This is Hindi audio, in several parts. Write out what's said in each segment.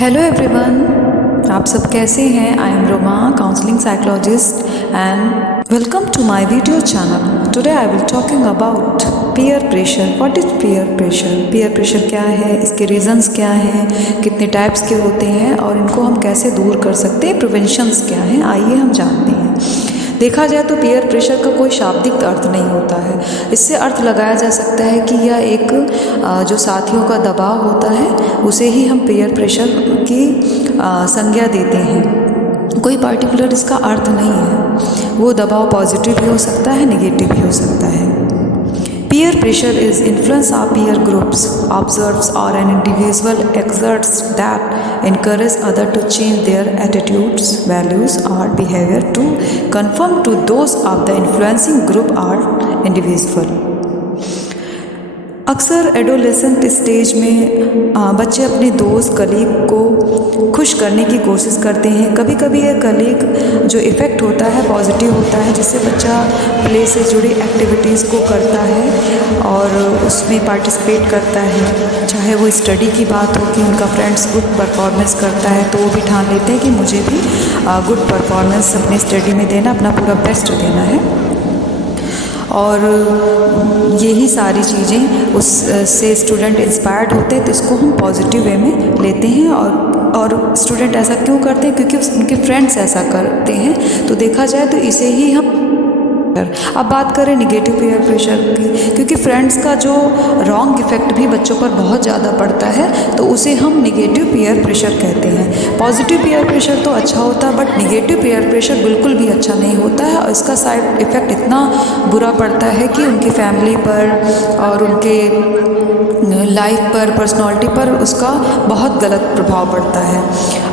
हेलो एवरीवन, आप सब कैसे हैं। I am Roma, counselling psychologist and welcome to my video channel. Today I will talking about peer pressure. What is peer pressure? Peer pressure क्या है, इसके रीजंस क्या हैं, कितने टाइप्स के होते हैं और इनको हम कैसे दूर कर सकते हैं, प्रिवेंशंस क्या हैं, आइए हम जानते हैं। देखा जाए तो पीयर प्रेशर का कोई शाब्दिक अर्थ नहीं होता है। इससे अर्थ लगाया जा सकता है कि यह एक जो साथियों का दबाव होता है उसे ही हम पीयर प्रेशर की संज्ञा देते हैं। कोई पर्टिकुलर इसका अर्थ नहीं है। वो दबाव पॉजिटिव भी हो सकता है, नेगेटिव भी हो सकता है। Peer pressure is influence of peer groups, observes or an individual exerts that encourage others to change their attitudes, values or behavior to conform to those of the influencing group or individual. अक्सर एडोलेसेंट स्टेज में बच्चे अपने दोस्त कलीग को खुश करने की कोशिश करते हैं। कभी कभी यह कलीग जो इफ़ेक्ट होता है पॉजिटिव होता है, जिससे बच्चा प्ले से जुड़ी एक्टिविटीज़ को करता है और उसमें पार्टिसिपेट करता है। चाहे वो स्टडी की बात हो कि उनका फ्रेंड्स गुड परफॉर्मेंस करता है तो वो भी ठान लेते हैं कि मुझे भी गुड परफॉर्मेंस अपने स्टडी में देना, अपना पूरा बेस्ट देना है। और यही सारी चीज़ें उससे स्टूडेंट इंस्पायर्ड होते हैं, तो इसको हम पॉजिटिव वे में लेते हैं। और स्टूडेंट ऐसा क्यों करते हैं? क्योंकि उनके फ्रेंड्स ऐसा करते हैं। तो देखा जाए तो इसे ही हम अब बात करें निगेटिव पीयर प्रेशर की, क्योंकि फ्रेंड्स का जो रॉन्ग इफेक्ट भी बच्चों पर बहुत ज़्यादा पड़ता है, तो उसे हम निगेटिव पीयर प्रेशर कहते हैं। पॉजिटिव पीयर प्रेशर तो अच्छा होता है, बट निगेटिव पीयर प्रेशर बिल्कुल भी अच्छा नहीं होता है और इसका साइड इफ़ेक्ट इतना बुरा पड़ता है कि उनकी फैमिली पर और उनके लाइफ पर, पर्सनालिटी पर उसका बहुत गलत प्रभाव पड़ता है।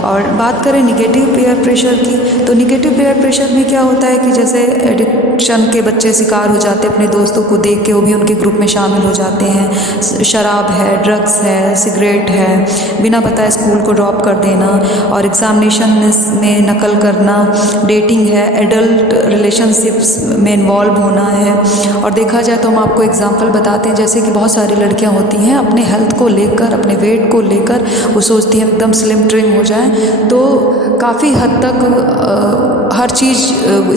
और बात करें निगेटिव पीयर प्रेशर की, तो निगेटिव पीयर प्रेशर में क्या होता है कि जैसे एडिक्शन के बच्चे शिकार हो जाते हैं, अपने दोस्तों को देख के वो भी उनके ग्रुप में शामिल हो जाते हैं। शराब है, ड्रग्स है, सिगरेट है, बिना बताए स्कूल को ड्रॉप कर देना और एग्जामिनेशन में नकल करना, डेटिंग है, एडल्ट रिलेशनशिप्स में इन्वॉल्व होना है। और देखा जाए तो हम आपको एग्जाम्पल बताते हैं, जैसे कि बहुत सारी लड़कियां होती हैं अपने हेल्थ को लेकर, अपने वेट को लेकर वो सोचती हैं एकदम स्लिम ट्रिम हो जाए, तो काफ़ी हद तक हर चीज़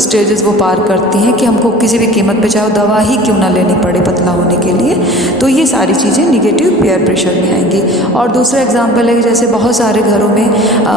स्टेजेस वो पार करती हैं कि हमको किसी भी कीमत पे चाहे दवा ही क्यों ना लेनी पड़े पतला होने के लिए। तो ये सारी चीज़ें निगेटिव पीयर प्रेशर में आएंगी। और दूसरा एग्जांपल है कि जैसे बहुत सारे घरों में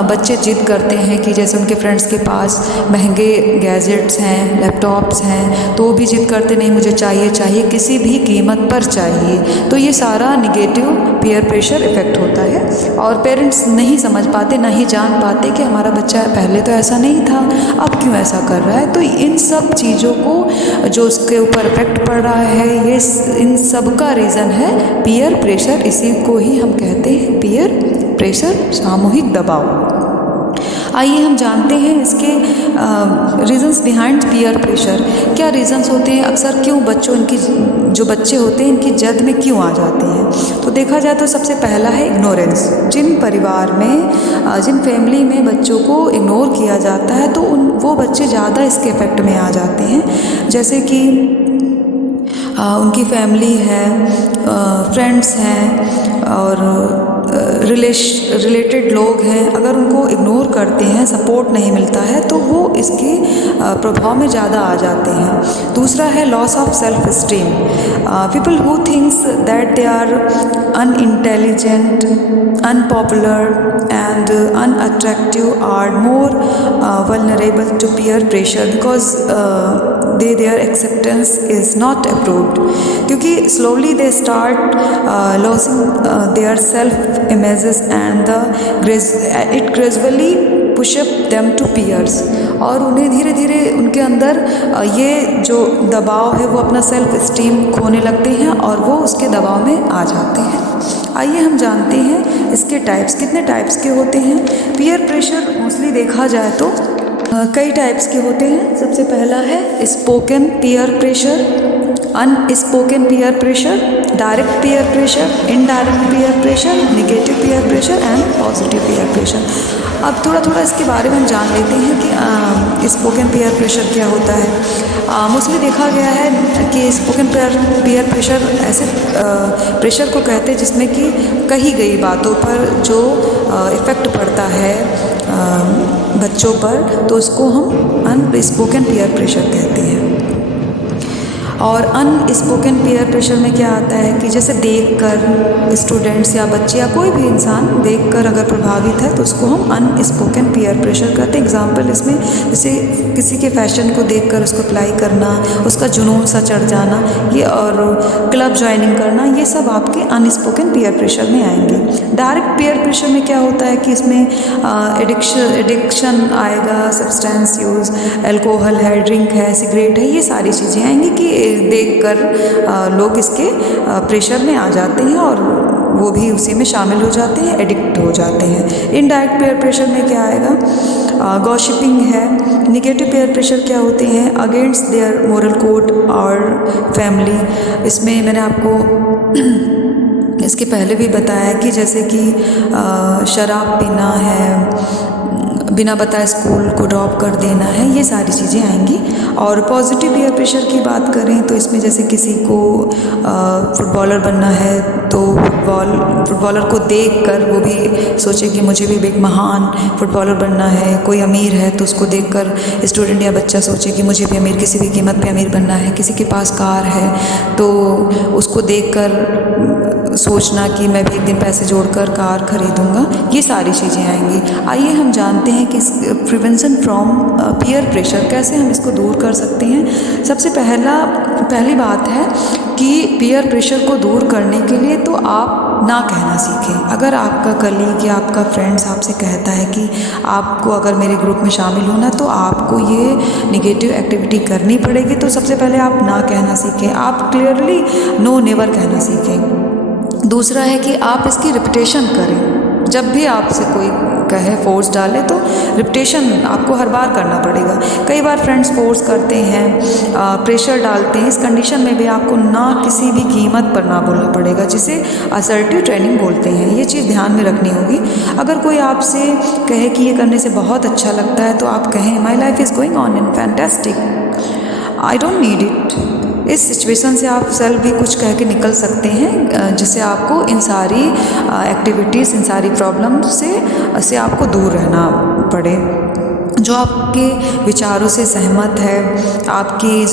बच्चे जिद करते हैं कि जैसे उनके फ्रेंड्स के पास महंगे गैजेट्स हैं, लैपटॉप्स हैं, तो वो भी जिद करते नहीं मुझे चाहिए चाहिए, किसी भी कीमत पर चाहिए। तो ये सारा निगेटिव पीयर प्रेशर इफेक्ट होता है और पेरेंट्स नहीं समझ पाते, नहीं जान पाते कि हमारा बच्चा पहले तो ऐसा नहीं था, अब क्यों ऐसा कर रहा है। तो इन सब चीज़ों को जो उसके ऊपर इफेक्ट पड़ रहा है, ये इन सब का रीज़न है पीयर प्रेशर। इसी को ही हम कहते हैं पीयर प्रेशर, सामूहिक दबाव। आइए हम जानते हैं इसके रीजंस बिहाइंड पीयर प्रेशर। क्या रीजंस होते हैं? अक्सर क्यों बच्चों इनकी जो बच्चे होते हैं इनकी जद में क्यों आ जाते हैं? तो देखा जाए तो सबसे पहला है इग्नोरेंस। जिन परिवार में, जिन फैमिली में बच्चों को इग्नोर किया जाता है तो वो बच्चे ज़्यादा इसके इफेक्ट में आ जाते हैं। जैसे कि उनकी फैमिली है, फ्रेंड्स हैं और रिलेटेड लोग हैं, अगर उनको इग्नोर करते हैं, सपोर्ट नहीं मिलता है, तो वो इसके प्रभाव में ज़्यादा आ जाते हैं। दूसरा है loss of self esteem. People who thinks that they are unintelligent, unpopular and unattractive are more vulnerable to peer pressure because their acceptance is not approved, क्योंकि slowly they start losing their self images and it gradually push up them to peers। और उन्हें धीरे धीरे उनके अंदर ये जो दबाव है वो अपना सेल्फ स्टीम खोने लगते हैं और वो उसके दबाव में आ जाते हैं। आइए हम जानते हैं इसके टाइप्स, कितने टाइप्स के होते हैं। पीयर प्रेशर मोस्टली देखा जाए तो कई टाइप्स के होते हैं। सबसे पहला है spoken peer pressure, unspoken peer pressure, direct peer pressure, indirect peer pressure, negative peer pressure and positive peer pressure. अब थोड़ा थोड़ा इसके बारे में हम जान लेते हैं कि स्पोकन पीयर प्रेशर क्या होता है। मोस्टली देखा गया है कि स्पोकन पीयर प्रेशर ऐसे प्रेशर को कहते हैं जिसमें कि कही गई बातों पर जो इफ़ेक्ट पड़ता है बच्चों पर, तो उसको हम अनस्पोकन पीयर प्रेशर कहते हैं। और अनस्पोकन पीयर प्रेशर में क्या आता है कि जैसे देखकर स्टूडेंट्स या बच्चे या कोई भी इंसान देखकर अगर प्रभावित है तो उसको हम अनस्पोकन पीयर प्रेशर कहते हैं। एग्जाम्पल इसमें जैसे किसी के फैशन को देखकर उसको अप्लाई करना, उसका जुनून सा चढ़ जाना, ये और क्लब ज्वाइनिंग करना, ये सब आपके अनस्पोकन पीयर प्रेशर में आएंगे। डायरेक्ट पीयर प्रेशर में क्या होता है कि इसमें एडिक्शन आएगा, सब्सटेंस यूज़, अल्कोहल है, ड्रिंक है, सिगरेट है, ये सारी चीज़ें आएंगी कि देखकर लोग इसके प्रेशर में आ जाते हैं और वो भी उसी में शामिल हो जाते हैं, एडिक्ट हो जाते हैं। इनडायरेक्ट पीयर प्रेशर में क्या आएगा, गॉसिपिंग है। निगेटिव पीयर प्रेशर क्या होते हैं, अगेंस्ट देयर मोरल कोड और फैमिली। इसमें मैंने आपको इसके पहले भी बताया कि जैसे कि शराब पीना है, बिना बताए स्कूल को ड्रॉप कर देना है, ये सारी चीज़ें आएंगी। और पॉजिटिव पीयर प्रेशर की बात करें तो इसमें जैसे किसी को फुटबॉलर बनना है तो फुटबॉलर को देखकर वो भी सोचे कि मुझे भी एक महान फुटबॉलर बनना है। कोई अमीर है तो उसको देखकर स्टूडेंट या बच्चा सोचे कि मुझे भी अमीर, किसी भी कीमत पे अमीर बनना है। किसी के पास कार है तो उसको देखकर सोचना कि मैं भी एक दिन पैसे जोड़कर कार खरीदूंगा, ये सारी चीज़ें आएंगी। आइए हम जानते हैं कि प्रिवेंशन फ्रॉम पीयर प्रेशर कैसे हम इसको दूर कर सकते हैं। सबसे पहली बात है कि पीयर प्रेशर को दूर करने के लिए तो आप ना कहना सीखें। अगर आपका कलीग या आपका फ्रेंड्स आपसे कहता है कि आपको अगर मेरे ग्रुप में शामिल होना तो आपको ये निगेटिव एक्टिविटी करनी पड़ेगी, तो सबसे पहले आप ना कहना सीखें। आप क्लियरली नो नेवर कहना सीखें। दूसरा है कि आप इसकी रिपीटेशन करें। जब भी आपसे कोई कहे, फोर्स डाले, तो रिपीटेशन आपको हर बार करना पड़ेगा। कई बार फ्रेंड्स फोर्स करते हैं, प्रेशर डालते हैं, इस कंडीशन में भी आपको ना किसी भी कीमत पर ना बोलना पड़ेगा, जिसे असर्टिव ट्रेनिंग बोलते हैं। ये चीज़ ध्यान में रखनी होगी। अगर कोई आपसे कहे कि ये करने से बहुत अच्छा लगता है तो आप कहें my life is going on in fantastic, I don't need it. इस सिचुएशन से आप सेल्फ भी कुछ कह के निकल सकते हैं, जिससे आपको इन सारी एक्टिविटीज़, इन सारी प्रॉब्लम से आपको दूर रहना पड़े। जो आपके विचारों से सहमत है, आपकी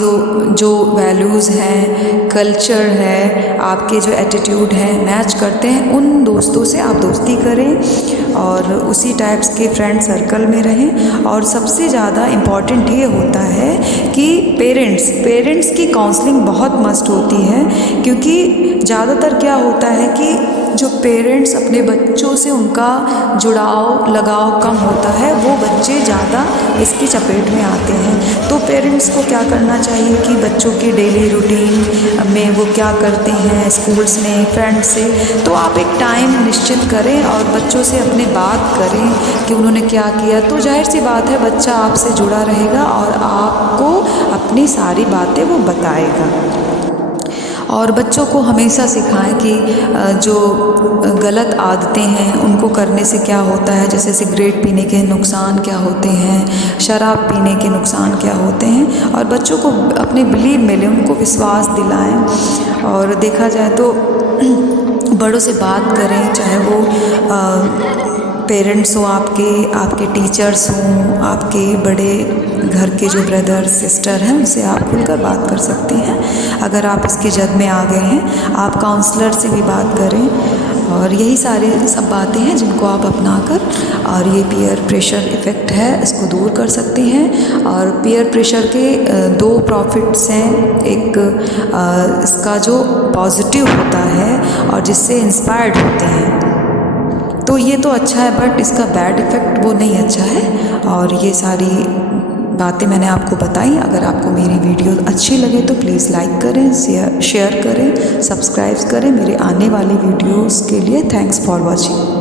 जो वैल्यूज़ हैं, कल्चर है, आपके जो एटीट्यूड है मैच करते हैं, उन दोस्तों से आप दोस्ती करें और उसी टाइप्स के फ्रेंड सर्कल में रहें। और सबसे ज़्यादा इम्पॉर्टेंट ये होता है कि पेरेंट्स की काउंसलिंग बहुत मस्ट होती है, क्योंकि ज़्यादातर क्या होता है कि जो पेरेंट्स अपने बच्चों से उनका लगाव कम होता है, वो बच्चे ज़्यादा इसकी चपेट में आते हैं। तो पेरेंट्स को क्या करना चाहिए कि बच्चों की डेली रूटीन में वो क्या करते हैं, स्कूल्स में, फ्रेंड्स से, तो आप एक टाइम निश्चित करें और बच्चों से अपनी बात करें कि उन्होंने क्या किया। तो जाहिर सी बात है बच्चा आपसे जुड़ा रहेगा और आपको अपनी सारी बातें वो बताएगा। और बच्चों को हमेशा सिखाएं कि जो गलत आदतें हैं उनको करने से क्या होता है, जैसे सिगरेट पीने के नुकसान क्या होते हैं, शराब पीने के नुकसान क्या होते हैं, और बच्चों को अपने बिलीव में लें, उनको विश्वास दिलाएं। और देखा जाए तो बड़ों से बात करें, चाहे वो पेरेंट्स हो, आपके टीचर्स हों, आपके बड़े घर के जो ब्रदर सिस्टर हैं, उनसे आप खुलकर बात कर सकते हैं। अगर आप इसके जद में आ गए हैं, आप काउंसलर से भी बात करें। और यही सारी सब बातें हैं जिनको आप अपनाकर और ये पीयर प्रेशर इफ़ेक्ट है इसको दूर कर सकते हैं। और पीयर प्रेशर के दो प्रॉफिट्स हैं, एक इसका जो पॉजिटिव होता है और जिससे इंस्पायर्ड होते हैं, तो ये तो अच्छा है, बट इसका बैड इफ़ेक्ट वो नहीं अच्छा है। और ये सारी बातें मैंने आपको बताई। अगर आपको मेरी वीडियो अच्छी लगे तो प्लीज़ लाइक करें, शेयर करें, सब्सक्राइब करें मेरे आने वाली वीडियोस के लिए। Thanks for watching.